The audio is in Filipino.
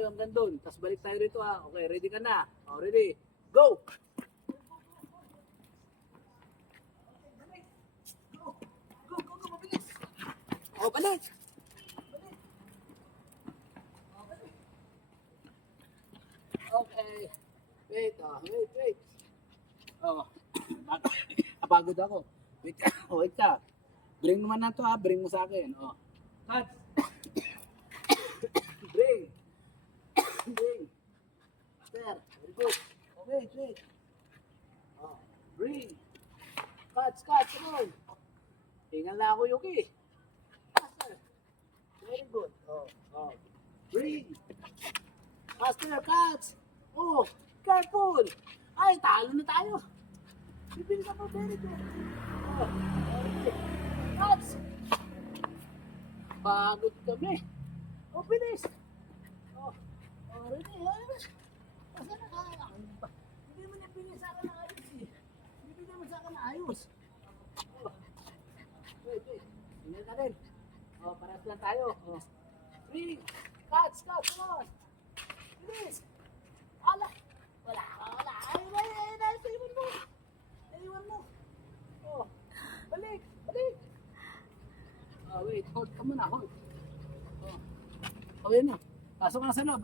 tayo hanggang doon. Tapos balik tayo rito ha. Okay, ready ka na? O, ready? Go! Go, mabilis! O, balik! Okay. Wait. Oh, napagod ako. Wait ka. Bring naman na to ha. Bring mo sa akin. Oh. Cut. Bring. Master. Very good. Oh, wait. Oh, bring. Cut. Come on. Tingnan na ako, Yuki. Master. Very good. Oh. Bring. Master, cuts. Oh, careful. Ay, talo na tayo. Bibilis ako, very good. Oh, okay. Cuts. Pagod kami. Oh, bilis. Oh, ready. Kasi hindi mo nabili sa akin na ayos eh. Bibili mo sa akin na ayos. Oh, wait. Tingnan ka rin. Oh, paras lang tayo. Oh. Three. Cuts, come on. Bilis. Ala. Wala. Ay, naiwan mo. Oh, balik. Oh, wait, hold ka muna, hold. Oh, okay na. Pasok na sa loob.